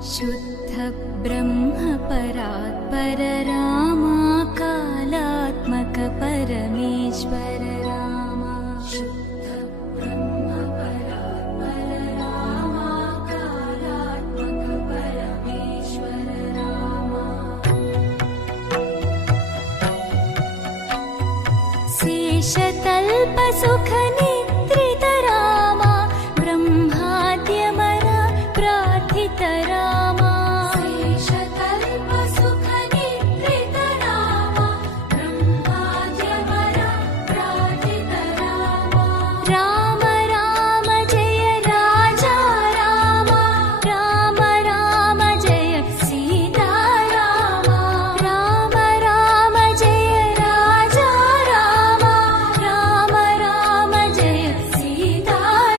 शुद्ध ब्रह्म परात्पर रामा कालात्मक परमेश्वर रामा शुद्ध ब्रह्म परात्पर रामा कालात्मक परमेश्वर रामा शेषतल्प सुख